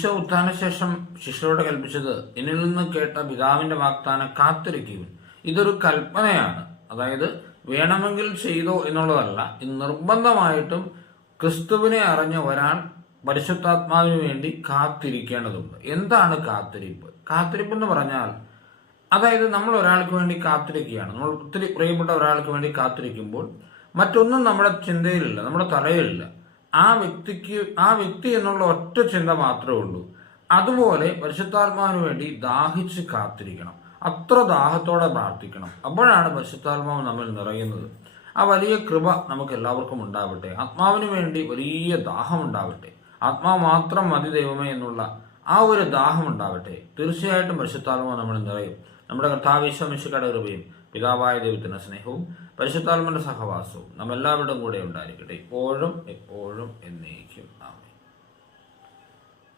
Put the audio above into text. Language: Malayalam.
ഈശോ ഉത്ഥാനശേഷം ശിഷ്യരോട് കൽപ്പിച്ചത് എന്നിൽ നിന്ന് കേട്ട പിതാവിന്റെ വാഗ്ദാനം കാത്തിരിക്കും. ഇതൊരു കൽപ്പനയാണ്. അതായത് വേണമെങ്കിൽ ചെയ്തോ എന്നുള്ളതല്ല. ഇത് നിർബന്ധമായിട്ടും ക്രിസ്തുവിനെ അറിഞ്ഞ ഒരാൾ പരിശുദ്ധാത്മാവിന് വേണ്ടി കാത്തിരിക്കേണ്ടതുണ്ട്. എന്താണ് കാത്തിരിപ്പ്? കാത്തിരിപ്പ് എന്ന് പറഞ്ഞാൽ അതായത് നമ്മൾ ഒരാൾക്ക് വേണ്ടി കാത്തിരിക്കുകയാണ്. നമ്മൾ ഒത്തിരി പ്രിയപ്പെട്ട ഒരാൾക്ക് വേണ്ടി കാത്തിരിക്കുമ്പോൾ മറ്റൊന്നും നമ്മുടെ ചിന്തയിലില്ല, നമ്മുടെ തലയിലില്ല. ആ വ്യക്തി എന്നുള്ള ഒറ്റ ചിന്ത മാത്രമേ ഉള്ളൂ. അതുപോലെ പരിശുദ്ധാത്മാവിന് വേണ്ടി ദാഹിച്ച് കാത്തിരിക്കണം. അത്ര ദാഹത്തോടെ പ്രാർത്ഥിക്കണം. അപ്പോഴാണ് പരിശുദ്ധാത്മാവ് നമ്മൾ നിറയുന്നത്. ആ വലിയ കൃപ നമുക്ക് എല്ലാവർക്കും ഉണ്ടാവട്ടെ. ആത്മാവിന് വേണ്ടി വലിയ ദാഹം ഉണ്ടാവട്ടെ. ആത്മാവ് മാത്രം മതി ദൈവമേ എന്നുള്ള ആ ഒരു ദാഹം ഉണ്ടാവട്ടെ. തീർച്ചയായിട്ടും പരിശുദ്ധാത്മാവ് നമ്മൾ നിറയും. നമ്മുടെ കർത്താവ് ഈശോ മിശിഹായുടെ കൃപയും പിതാവായ ദൈവത്തിന്റെ സ്നേഹവും പരിശുദ്ധാത്മാവിന്റെ സഹവാസവും നമ്മെല്ലാവരുടെയും കൂടെ ഉണ്ടായിരിക്കട്ടെ, ഇപ്പോഴും എപ്പോഴും എന്നേക്കും.